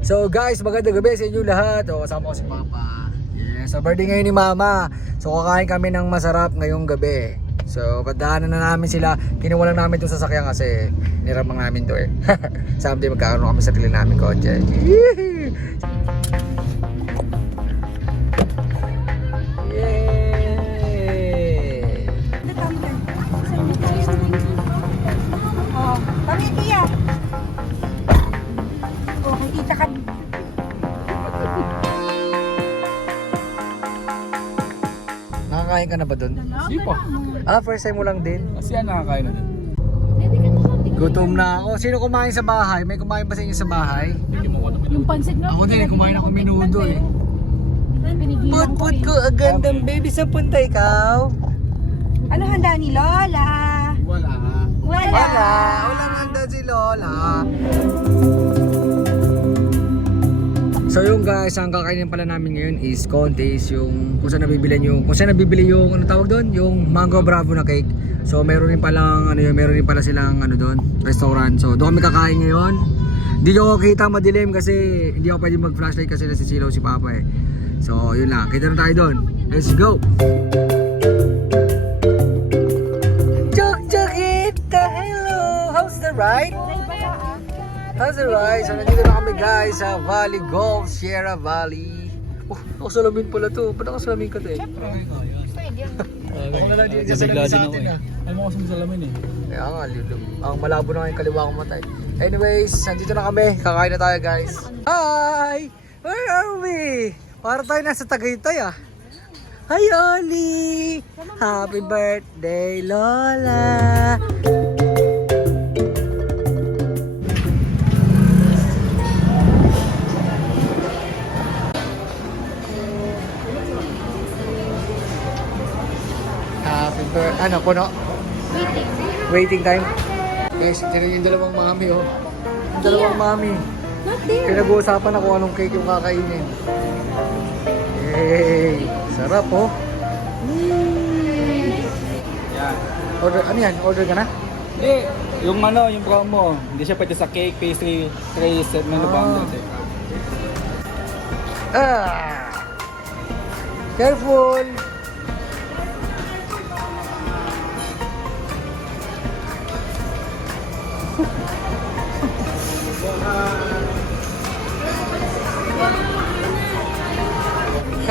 So guys, magandang gabi sa inyo lahat. O, kasama ko si Papa. Yes, so birthday ngayon ni Mama. So kakain kami ng masarap ngayong gabi. So padaanan na namin sila. Kinuha lang namin itong sasakyan kasi niramang namin to eh. Someday magkakaroon kami sa sarili namin kotse. Yay! Oh, kami tiya. Oh, kita ka. Nakakain ka na ba dun? Hindi pa. First time mo lang din? Kasi yan nakakain na din. Gutom na ako. Sino kumain sa bahay? May kumain ba sa inyo sa bahay? Yung pansit na. Ako din, kumain ako minudo eh. Put ko agad ng baby sa punta ikaw. Ano handa ni Lola? Wala. Wala handa si Lola. So yung guys, ang kakainin pala namin ngayon is contest yung kung saan nabibili yung ano tawag doon, yung Mango Bravo na cake. So meron din palang meron din pala silang doon, restaurant. So doon kami kakain ngayon. Hindi ko kita madilim kasi hindi ako pwede mag-flashlight kasi nasisilaw si Papa eh. So yun lang, kita na tayo doon. Let's go. Chokita, hello. How's the ride? How's the ride? So nandito na kami guys sa Valley Golf, Sierra Valley. Nakasalamin pala to. Ba't nakasalamin ka to eh? Ako na lang dito sa salamin sa atin ah. Ay mo kasi masalamin eh. Kaya nga, ang malabo na yung kaliwa kong matay. Anyways, nandito na kami. Kakain na tayo guys. Hi! Where are we? Para tayo nasa Tagaytay ah. Hi Oli! Happy birthday Lola! Happy birthday. Ano, puno? Waiting time? Guys, tinan yung dalawang mami oh. Yung dalawang mami. Pinag-uusapan na kung anong cake yung kakainin. Yay! Sarap oh. Yan. Order, ano yan? Order ka na? Hindi. Yung yung promo. Hindi siya pwede sa cake, pastry, tray, set, menu bundle. Careful!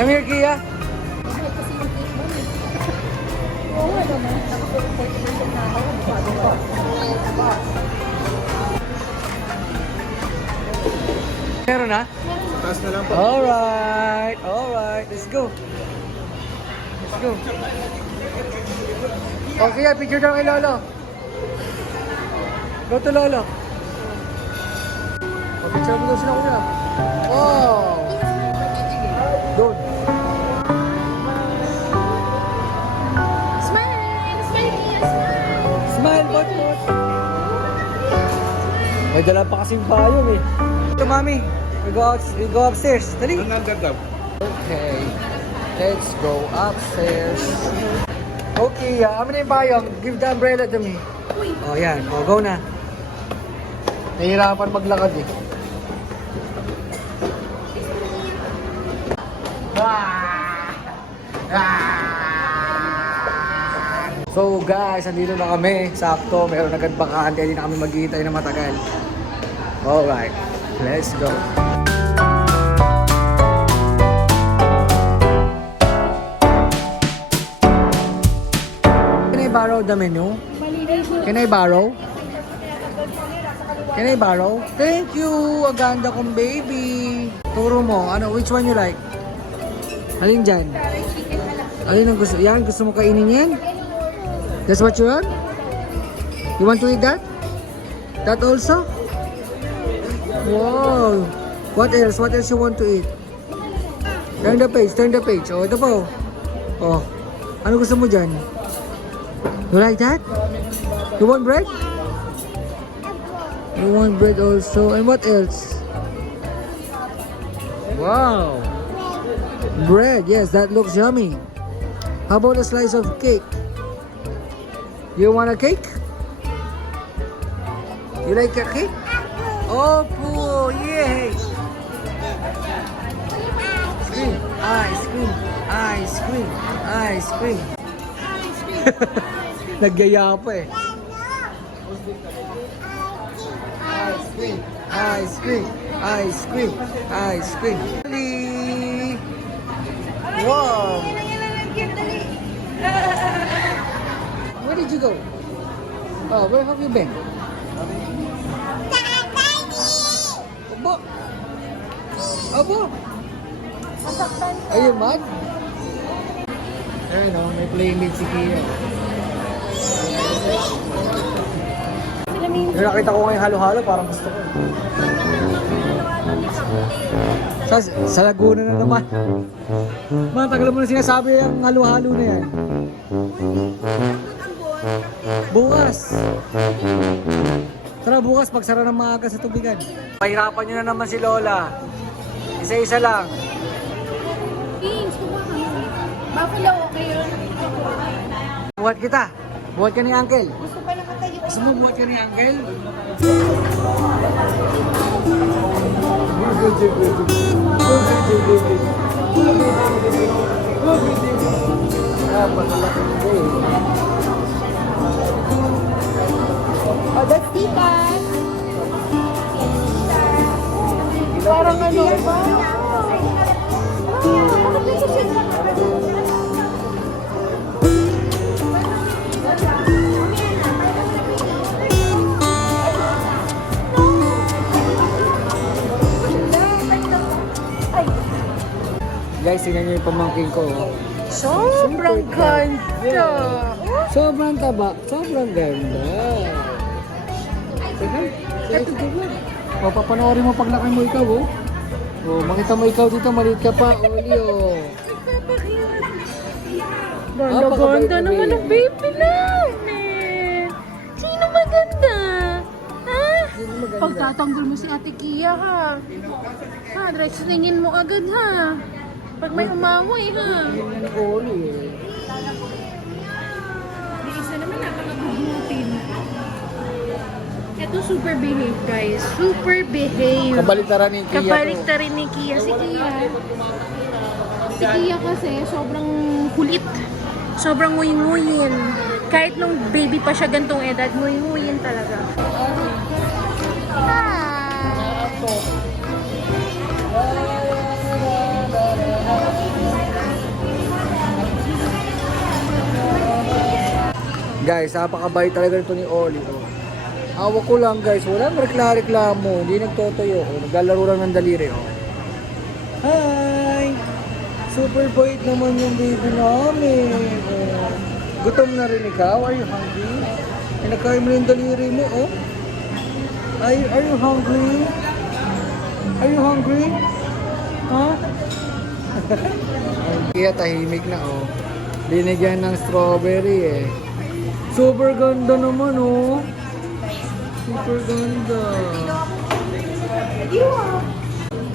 Come here, Kia. Meron na? Taas na lang po. Alright. Let's go. Okay, picture daw kay Lolo. Go to Lolo. Picture mo daw sila ko nila. Wow! Doon. Smile, bot. May dala pa kasing payong eh. Ito, Mami. We go upstairs. Dali. Okay. Let's go upstairs. Okay, amin na yung payong. Give the umbrella to me. Oh, yan. Oh, go na. Nahihirapan maglakad eh. So guys, andito na kami. Sakto, meron agad bakante. Hindi na kami maghihintay na matagal. Alright, let's go. Can I borrow the menu? Can I borrow? Can I borrow? Thank you! Aganda kong baby! Turo mo, which one you like? Alin dyan? Alin ang gusto? Yan, gusto mo kainin yan? That's what you want? You want to eat that? That also? Wow! What else? What else you want to eat? Turn the page. Oh, ito po. Oh, ano gusto mo dyan? You like that? You want bread? You want bread also. And what else? Wow! Bread, yes, that looks yummy. How about a slice of cake? You want a cake? You like a cake? Oh, yay! Ice cream. Nagyaya pa eh. Ice cream. Ice cream. Ice cream. Ice cream. Dali. Wow. Where did you go? Oh, where have you been? Abo. Abo. Are you mad? Ayun o, may playmate si Kia. Yung nakita ko ngayong halo-halo, parang gusto ko. Sa Laguna na naman. Man, tagal mo na sinasabi yung halo-halo na yan. Bukas. Tara bukas, pagsara ng maaga sa tubigan. Pahirapan nyo na naman si Lola. Isa-isa lang. Kings, Buffalo, okay yun. Buhat kita. Buhat ka ni Uncle. Gusto pala matayo. Gusto mo buhat ka ni Uncle? Oh, that's tita. Parang ano ba? Bakit nasa shade lang? Guys, tingnan nyo yung pamangkin ko. Oh. Sobrang ganda. Sobrang taba. Sobrang ganda. Sige. Sige. Papanoorin mo pag laki mo ikaw, oh. Oh, makita mo ikaw dito, maliit ka pa, Oli, oh. Ganda naman ang baby namin. Sino maganda? Ha? Pagtatanggol mo si Ate Kia, ha? Ha, dressingin mo agad, ha? Pag may umangoy, ha? Yan ang Oli, eh. Di isa naman nakakabubutin. Ito super behave, guys. Super behave. Kabaliktaran ni Kia to. Kabaliktarin ni Kia. Si Kia. Si Kia kasi sobrang kulit. Sobrang nguy-nguyin. Kahit nung baby pa siya gantong edad, nguy-nguyin talaga. Guys, napakabait talaga nito ni Oli. Oh. Hawak ko lang guys, wala reklamo, hindi nagtotoyo. Oh. Naglalaro lang ng daliri. Oh. Hi! Super bait naman yung baby namin. Oh. Gutom na rin ikaw? Are you hungry? Nakain mo yung daliri mo, oh. Are you hungry? Are you hungry? Huh? Kaya tahimik na, oh. Binigyan ng strawberry, eh. Super ganda naman, oh. Super ganda.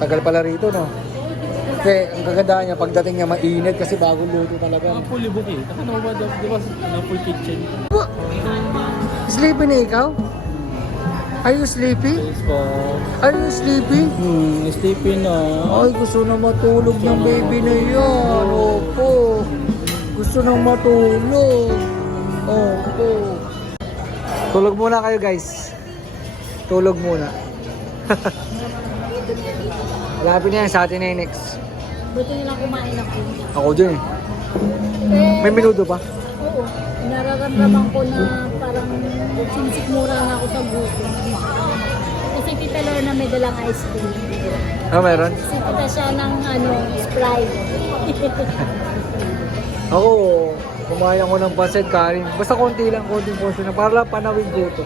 Tagal pala rito, no? Kasi ang kagandahan niya, pagdating niya mainit kasi bagong luto talaga. Fully book eh. Taka na ba, di ba, full kitchen? Sleepy na ikaw? Are you sleepy? Yes po. Are you sleepy? Sleepy na. Ay, gusto na matulog ng baby na yan. Opo. Gusto nang matulog. Opo. Tulog muna kayo, guys. Tulog muna. Malapit na yan sa atin na yung next. Buti nilang kumain ako. Ako din eh. May minuto pa? Oo. Nararamdaman ko na parang sinisikmura na ako sa buko. Kasi kita Lorna may dalang ice cream. Ah, meron? Kasi kita siya ng Sprite. Ako, kumain ako ng pancit kanin. Basta konti lang, konting portion na para lang panawid guto.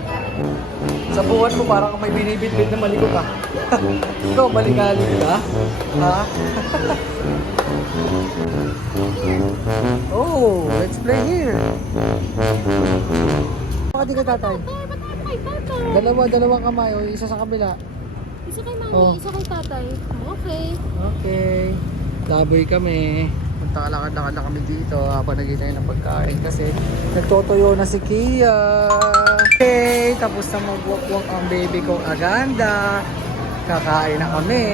Sa buwan mo parang may binibitbit na malikot ka. Ikaw, balikalin ka? Ha? Oh, let's play here. Baka di ka tatay? Dalawang kamay, oh, isa sa kabila. Isa kay mami, Oh. isa kay tatay. Okay. Okay. Laboy kami. Punta-lakad-lakad na kami dito habang naghihintay ng pagkain kasi nagtotoyo na si Kia. Okay, tapos na magwak-wak ang baby ko Aganda. Kakain na kami.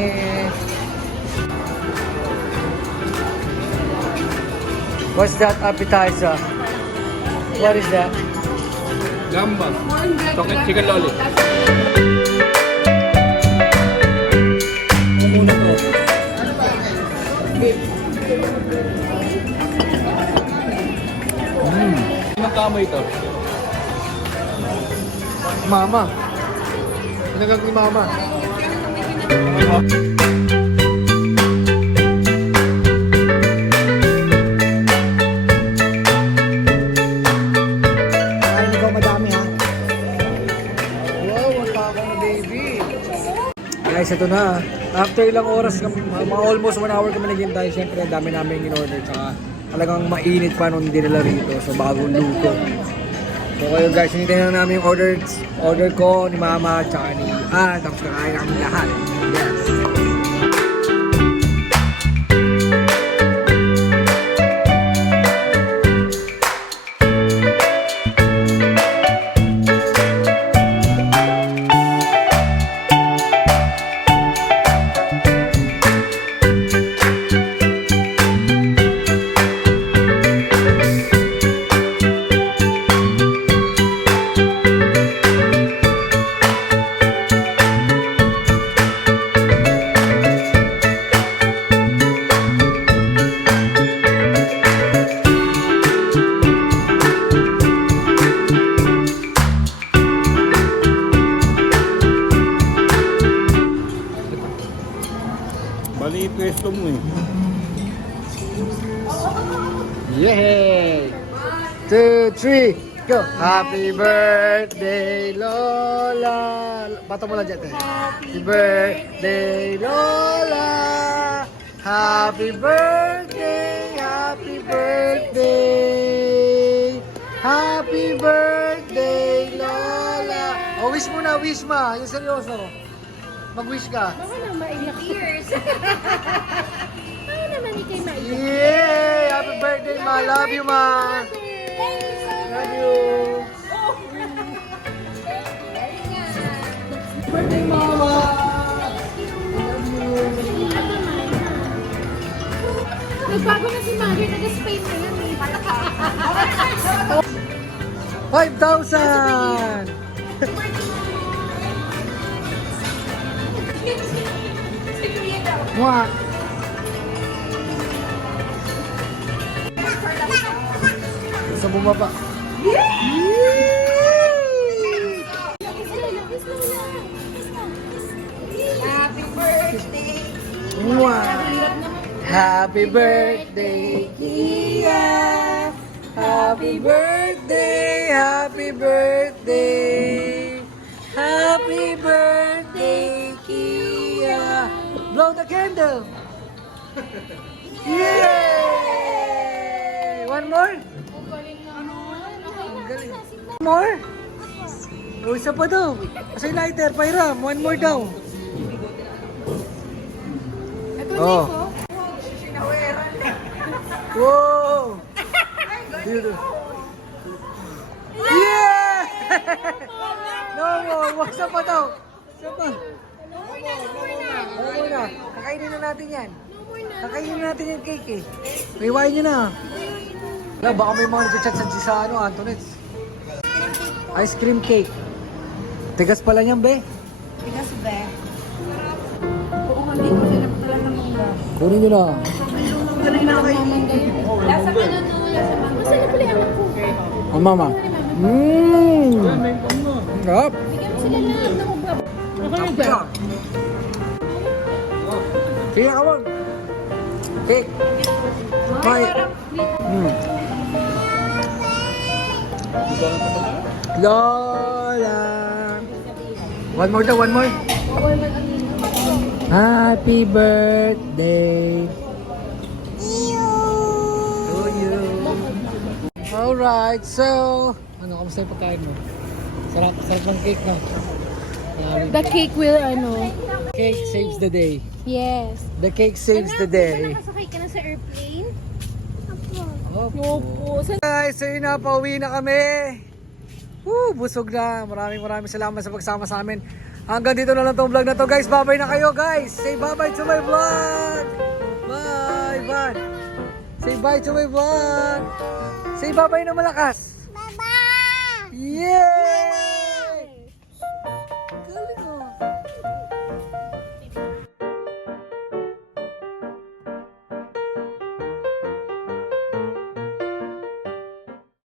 What's that appetizer? What is that? Gamba. Chicken lolly. Ano muna to? Anong kamoy ito? Mama. Pinagang ni Mama. Kain ikaw madami ha. Wow, ang tako na baby. Guys, ito na. After ilang oras, mga almost 1 hour kami naghintay. Siyempre, ang dami namin in-order. Tsaka talagang mainit pa nung dinala rito. So, bagong luto. So, kayo guys, hinintay na namin yung order ko ni Mama tsaka ni tapos nakain na kami lahat. Yes. Bali, pwesto mo eh. Yay! 2, 3, go! Happy birthday, Lola! Bata mo lang dyan, te. Happy birthday, Lola! Happy birthday! Happy birthday! Happy birthday, Lola! Oh, wish mo na, wish ma. Yung seryoso. Mag-wish ka. Baka na maiyak. Years. Baka naman ikay maiyak. Yay! Happy birthday, ma. Love you, ma. Love you. Birthday, mama. Love you. Nagbago na si Mother. Nag-Spain na yan eh. 5,000! Mwah! Sa bumaba. Happy birthday. Mwah! Happy birthday, Kia! Happy birthday, happy birthday! Happy birthday, Kia! Blow the candle! Yay! One more? Galing. One more? O, isa pa daw. Kasi lighter, Pairam. One more daw. Oh. Wow! Dito. Yeah! No more. Isa pa daw. Isa pa. No more na. Kakainin na natin yan. Kakainin na natin yung cake eh. Rewind nyo na. Wala, baka may mga nag-chat sa ano, Antoinette. Ice cream cake. Tigas pala niyan, be. Tigas ba? Oo, hindi ko sila talaga mangga. Kunin nyo na. Lasa ka na no, lasa ka. Masaya na pala yung anak ko. Ang mama. Mmm! Sarap. Bigyan mo sila lang na ubab. Ako na dyan. Sige ka wag. Cake. Bye. Lola. One more daw, one more. Happy birthday to you. Alright, so kamusta yung pagkain mo? Sarap ng cake na. The cake will ano. Cake saves the day. Yes. The cake saves the day. Nakasakay ka na sa airplane? Opo. Guys, so yun na, pauwi na kami. Busog na. Maraming salamat sa pagsama sa amin. Hanggang dito na lang tong vlog na to, guys. Bye-bye na kayo, guys. Say bye-bye to my vlog. Bye. Say bye to my vlog. Say bye-bye na malakas. Bye-bye! Yeah!